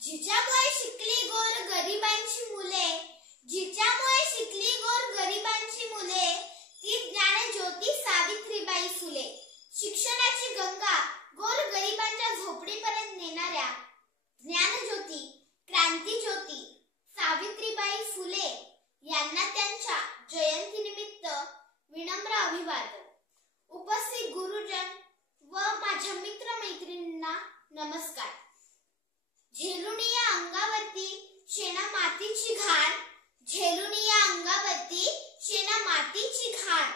जिच्यामुळे शिकली गोर गरिबांची मुले, जिच्यामुळे शिकली गोर गरिबांची मुले, ती ज्ञानज्योती सावित्रीबाई फुले. शिक्षणाची गंगा गोर गरिबांच्या झोपडीपर्यंत नेणाऱ्या ज्ञानज्योती, क्रांतिज्योती सावित्रीबाई फुले यांना त्यांच्या जयंतीनिमित्त विनम्र अभिवादन. उपस्थित गुरुजन व माझ्या मित्र-मैत्रिणींना नमस्कार. झेलून या अंगावरती शेणा मातीची घाण, झेलून या अंगावरती शेणा मातीची घाण,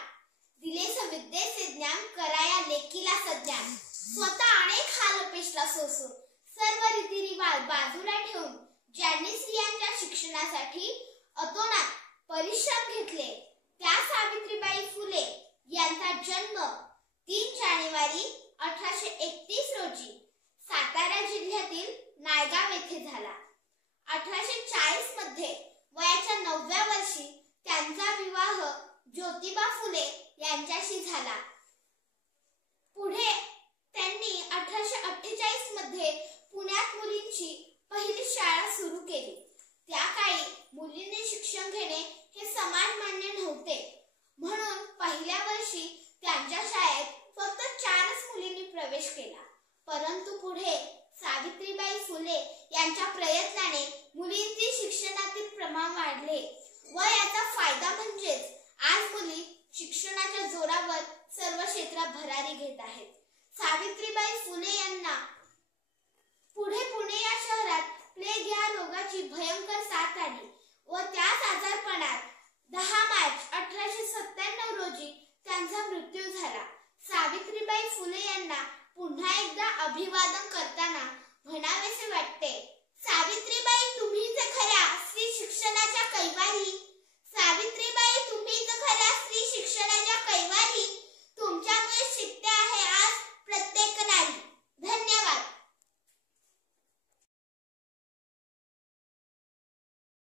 दिले विद्येचे ज्ञान कराया लेकीला सज्ञान. स्वतः अनेक हाल पेशला सोसून सर्व रीतिरिवाज बाजूला ठेवून ज्यांनी स्त्रियांच्या शिक्षणासाठी अतोनात परिश्रम घेतले त्या सावित्रीबाई फुले यांचा जन्म 3 जानेवारी 1831 रोजी सातारा जिल्ह्यातील नायगाव येथे झाला. 1840 मध्ये वयाच्या 9व्या वर्षी त्यांचा विवाह ज्योतिबा फुले यांच्याशी झाला. पुढे त्यांनी 1848 मध्ये पुण्यात मुलींची पहिली शाळा सुरू केली. त्या काळी मुलींनी शिक्षण घेणे हे समाज मान्य नव्हते, म्हणून पहिल्या वर्षी त्यांच्या शाळेत फक्त 4च मुलींनी प्रवेश केला. परंतु पुढे सावित्रीबाई फुले यांच्या प्रयत्नाने मुलींचे शिक्षणातील प्रमाण वाढले व याचा फायदा म्हणजेच आज मुली शिक्षणाच्या जोरावर सर्व क्षेत्रात भरारी घेत आहेत. सावित्रीबाई फुले यांना